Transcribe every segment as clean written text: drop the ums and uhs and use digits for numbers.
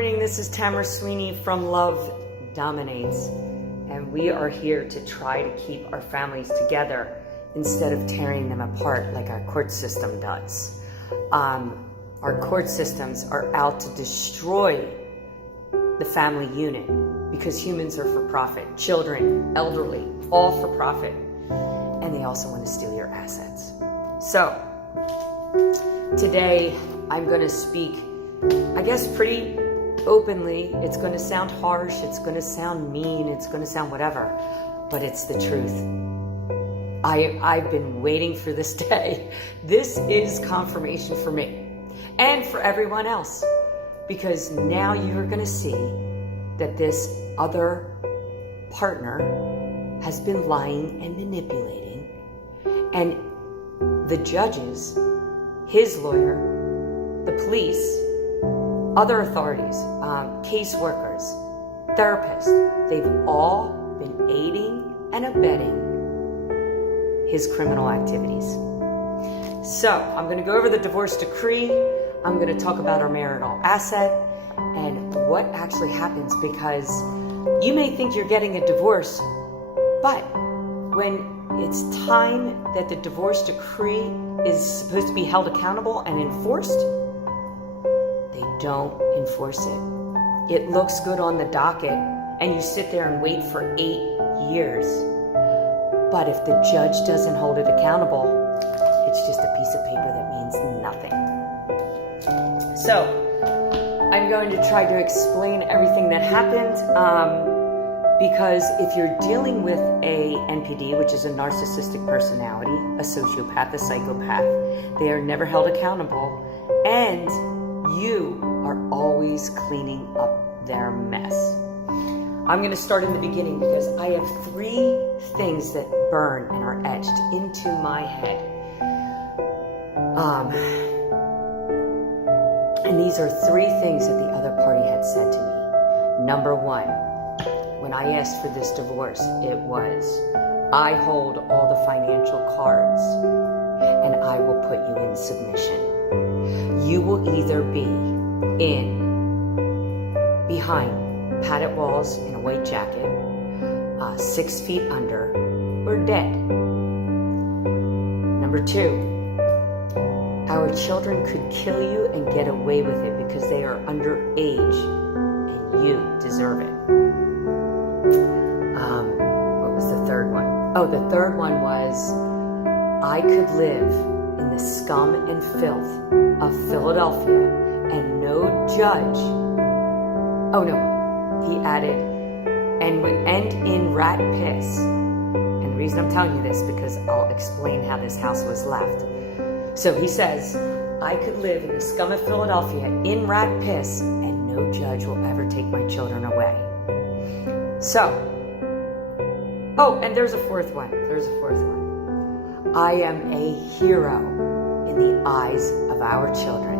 morning, this is Tamara Sweeney from Love Dominates, and we are here to try to keep our families together instead of tearing them apart like our court system does. Our court systems are out to destroy the family unit because humans are for profit. Children, elderly, all for profit. And they also want to steal your assets. So, today I'm going to speak, I guess, pretty openly. It's going to sound harsh, it's going to sound mean, it's going to sound whatever, but it's the truth. I've been waiting for this day. This is confirmation for me and for everyone else, because now you're going to see that this other partner has been lying and manipulating, and the judges, his lawyer, the police, other authorities, caseworkers, therapists, they've all been aiding and abetting his criminal activities. So I'm going to go over the divorce decree. I'm going to talk about our marital asset and what actually happens, because you may think you're getting a divorce, but when it's time that the divorce decree is supposed to be held accountable and enforced, they don't enforce it. It looks good on the docket, and you sit there and wait for 8 years. But if the judge doesn't hold it accountable, it's just a piece of paper that means nothing. So, I'm going to try to explain everything that happened, because if you're dealing with a NPD, which is a narcissistic personality, a sociopath, a psychopath, they are never held accountable, and you are always cleaning up their mess. I'm going to start in the beginning, because I have 3 things that burn and are etched into my head. And these are 3 things that the other party had said to me. Number 1, when I asked for this divorce, it was, I hold all the financial cards and I will put you in submission. You will either be behind padded walls in a white jacket, 6 feet under, or dead. Number 2, our children could kill you and get away with it because they are underage and you deserve it. What was the third one? Oh, the third one was, I could live in the scum and filth of Philadelphia and no judge, oh no, he added, and would end in rat piss. And the reason I'm telling you this, because I'll explain how this house was left. So he says, I could live in the scum of Philadelphia in rat piss and no judge will ever take my children away. So, oh, and there's a fourth one. I am a hero in the eyes of our children.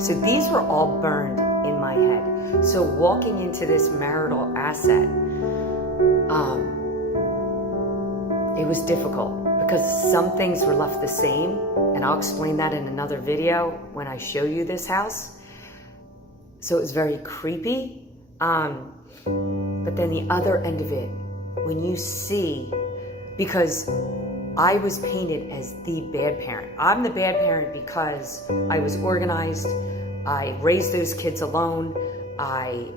So these were all burned in my head. So walking into this marital asset, it was difficult because some things were left the same, and I'll explain that in another video when I show you this house. So it was very creepy. But then the other end of it, when you see, because I was painted as the bad parent. I'm the bad parent because I was organized. I raised those kids alone. I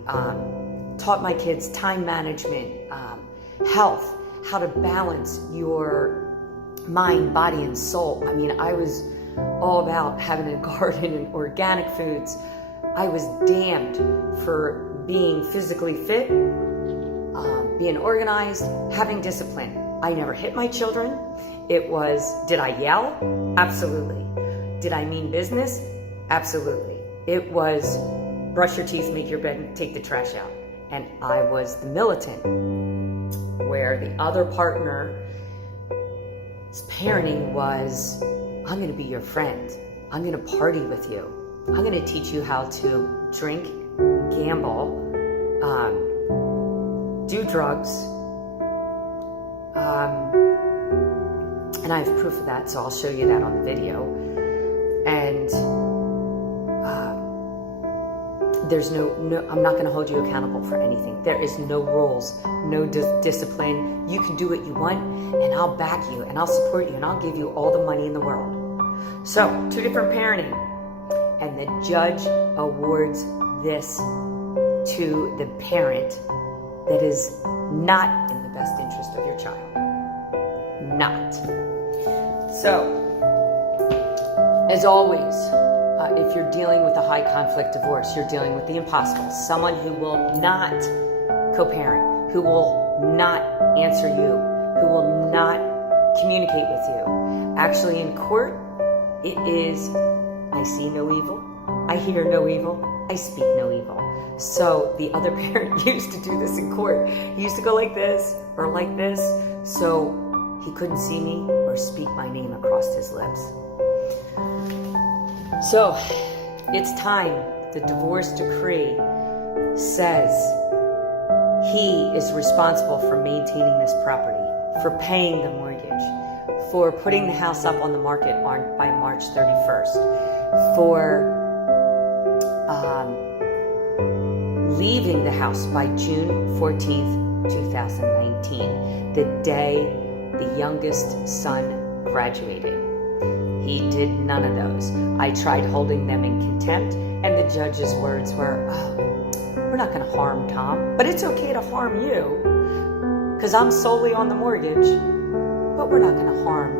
taught my kids time management, health, how to balance your mind, body, and soul. I mean, I was all about having a garden and organic foods. I was damned for being physically fit, being organized, having discipline. I never hit my children. It was, did I yell? Absolutely. Did I mean business? Absolutely. It was, brush your teeth, make your bed, and take the trash out. And I was the militant, where the other partner's parenting was, I'm going to be your friend. I'm going to party with you. I'm going to teach you how to drink, gamble, do drugs, and I have proof of that, so I'll show you that on the video. And there's no, I'm not going to hold you accountable for anything. There is no rules, no discipline. You can do what you want, and I'll back you, and I'll support you, and I'll give you all the money in the world. So, 2 different parenting. And the judge awards this to the parent that is not in the best interest of your child. Not. So, as always, if you're dealing with a high conflict divorce, you're dealing with the impossible. Someone who will not co-parent, who will not answer you, who will not communicate with you. Actually, in court, it is, I see no evil, I hear no evil, I speak no evil. So the other parent used to do this in court. He used to go like this or like this, so he couldn't see me or speak my name across his lips. So it's time. The divorce decree says he is responsible for maintaining this property, for paying the mortgage, for putting the house up on the market by March 31st, for leaving the house by June 14th, 2019, the day the youngest son graduated. He did none of those. I tried holding them in contempt, and the judge's words were, we're not going to harm Tom, but it's okay to harm you, because I'm solely on the mortgage, but we're not going to harm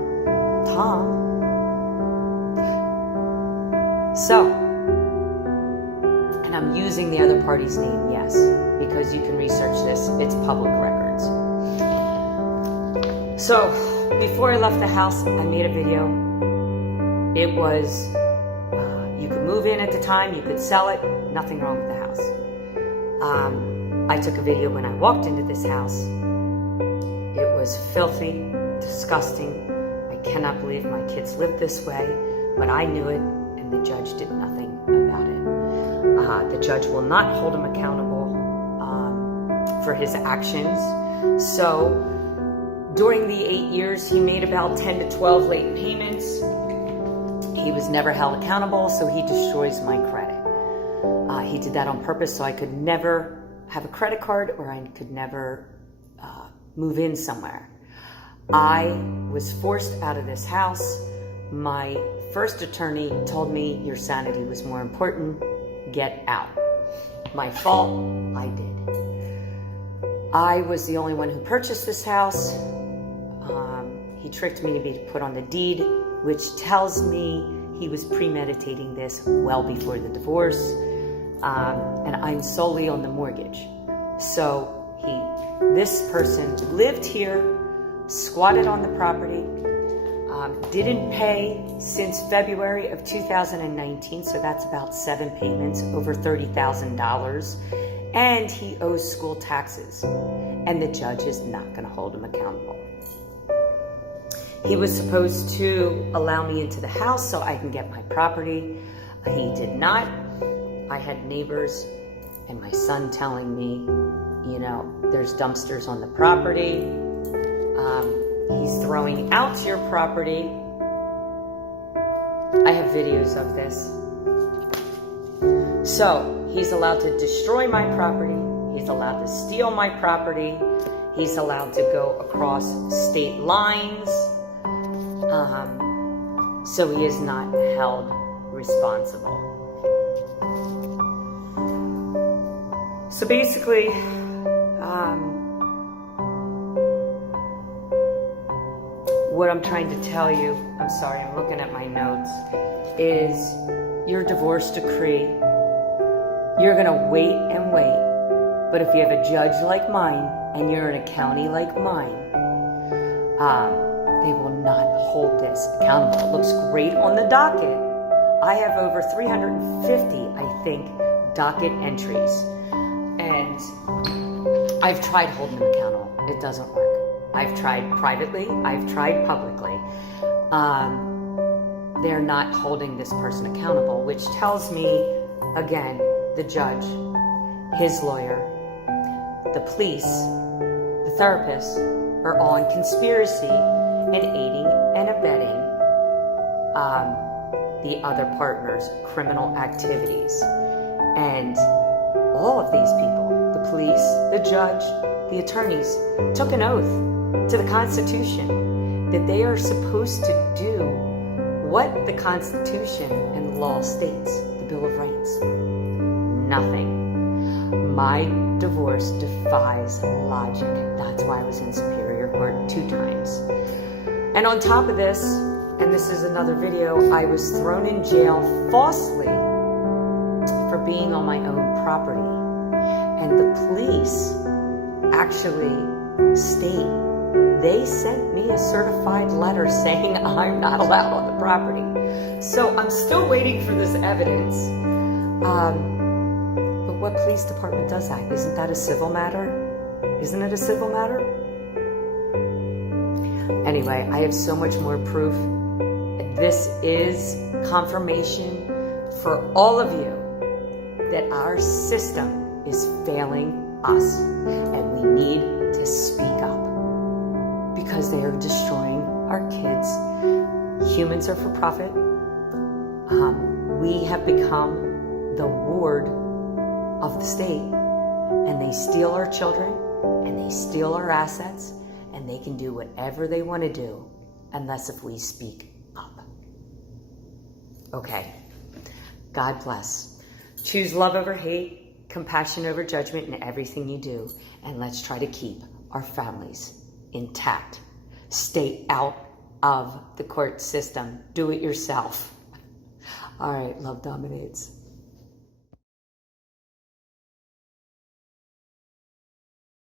Tom. So, and I'm using the other party's name, yes, because you can research this. It's public records. So, before I left the house, I made a video. It was, you could move in at the time, you could sell it, nothing wrong with the house. I took a video when I walked into this house. It was filthy, disgusting. I cannot believe my kids lived this way, but I knew it, and the judge did nothing about it. The judge will not hold him accountable for his actions. So during the 8 years, he made about 10 to 12 late payments. He was never held accountable, so he destroys my credit. He did that on purpose so I could never have a credit card, or I could never move in somewhere. I was forced out of this house. My first attorney told me your sanity was more important. Get out. My fault, I did. I was the only one who purchased this house. He tricked me to be put on the deed, which tells me he was premeditating this well before the divorce. And I'm solely on the mortgage. So this person lived here, squatted on the property, didn't pay since February of 2019, so that's about 7 payments, over $30,000, and he owes school taxes, and the judge is not going to hold him accountable. He was supposed to allow me into the house so I can get my property. He did not. I had neighbors and my son telling me, you know, there's dumpsters on the property. He's throwing out your property. I have videos of this. So he's allowed to destroy my property. He's allowed to steal my property. He's allowed to go across state lines. So he is not held responsible. So basically, what I'm trying to tell you, I'm sorry, I'm looking at my notes, is your divorce decree, you're going to wait and wait. But if you have a judge like mine and you're in a county like mine, they will not hold this accountable. It looks great on the docket. I have over 350, I think, docket entries. And I've tried holding them accountable. It doesn't work. I've tried privately. I've tried publicly. They're not holding this person accountable, which tells me, again, the judge, his lawyer, the police, the therapist are all in conspiracy and aiding and abetting the other partner's criminal activities. And all of these people, the police, the judge, the attorneys, took an oath to the Constitution that they are supposed to do what the Constitution and law states, the Bill of Rights. Nothing. My divorce defies logic. That's why I was in Superior Court 2 times. And on top of this, and this is another video, I was thrown in jail falsely for being on my own property. And the police actually state, they sent me a certified letter saying I'm not allowed on the property. So I'm still waiting for this evidence. But what police department does that? Isn't that a civil matter? Isn't it a civil matter? Anyway, I have so much more proof. This is confirmation for all of you that our system is failing us, and we need to speak up because they are destroying our kids. Humans are for profit. We have become the ward of the state, and they steal our children, and they steal our assets, and they can do whatever they want to do unless if we speak up. Okay. God bless. Choose love over hate, compassion over judgment in everything you do, and let's try to keep our families intact. Stay out of the court system. Do it yourself. All right, love dominates.